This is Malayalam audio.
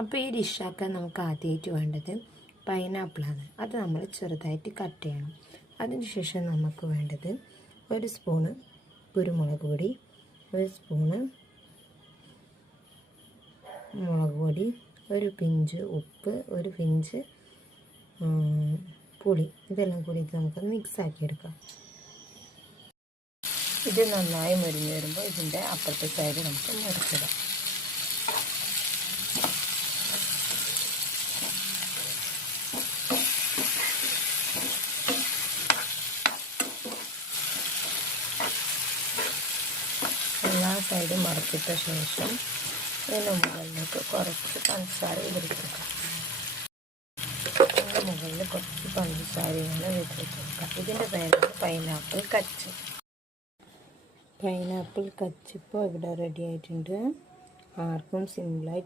അപ്പോൾ ഈ ഡിഷാക്കാൻ നമുക്ക് ആദ്യമായിട്ട് വേണ്ടത് പൈനാപ്പിളാണ്. അത് നമ്മൾ ചെറുതായിട്ട് കട്ട് ചെയ്യണം. അതിനുശേഷം നമുക്ക് വേണ്ടത് ഒരു സ്പൂണ് കുരുമുളക് പൊടി ഒരു സ്പൂണ് മുളക് പൊടി ഒരു പിഞ്ച് ഉപ്പ് ഒരു പിഞ്ച് പുളി. ഇതെല്ലാം കൂടി നമുക്ക് മിക്സ് ആക്കി എടുക്കാം. ഇത് നന്നായി മുരിഞ്ഞ് വരുമ്പോൾ ഇതിന്റെ അപ്പുറത്തെ സൈഡ് നമുക്ക് മുറിച്ചിടാം. സൈഡും മറച്ചിട്ട ശേഷം ഇതിന്റെ മുകളിലേക്ക് കുറച്ച് പഞ്ചസാര വിതറിച്ചെടുക്കാം ഇതിന്റെ മുകളിൽ കുറച്ച് പഞ്ചസാര ഇങ്ങനെ വിതറിച്ചെടുക്കാം ഇതിന്റെ പേരാണ് പൈനാപ്പിൾ കച്ച്. പൈനാപ്പിൾ കച്ചിപ്പോൾ ഇവിടെ റെഡി ആയിട്ടുണ്ട്. ആർക്കും സിമ്പിളായി